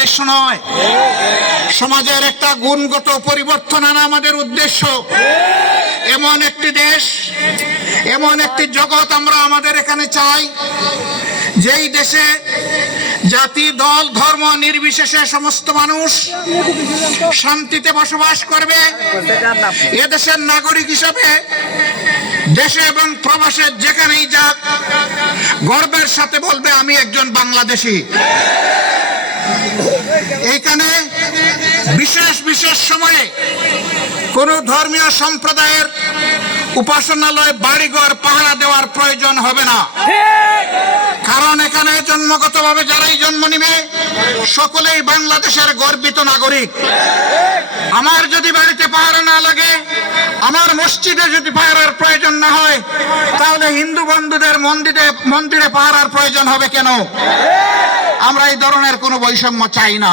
উদ্দেশ্য নয়। সমাজের একটা গুণগত পরিবর্তন আনা আমাদের উদ্দেশ্য। এমন একটি দেশ, এমন একটি জগৎ আমরা আমাদের এখানে চাই, যেই দেশে জাতি, দল, ধর্ম নির্বিশেষে সমস্ত মানুষ শান্তিতে বসবাস করবে। এদেশের নাগরিক হিসাবে দেশে এবং প্রবাসে যেখানেই যাক, গর্বের সাথে বলবে, আমি একজন বাংলাদেশী। এইখানে বিশেষ বিশেষ সময়ে কোন ধর্মীয় সম্প্রদায়ের উপাসনালয়, বাড়িঘর, পাহারা দেওয়ার প্রয়োজন হবে না। কারণ এখানে জন্মগতভাবে যারাই জন্ম নিবে, সকলেই বাংলাদেশের গর্বিত নাগরিক। আমার যদি বাড়িতে পাহারা না লাগে, আমার মসজিদে যদি পাহারার প্রয়োজন না হয়, তাহলে হিন্দু বন্ধুদের মন্দিরে মন্দিরে পাহারার প্রয়োজন হবে কেন? আমরা এই ধরনের কোনো বৈষম্য চাই না।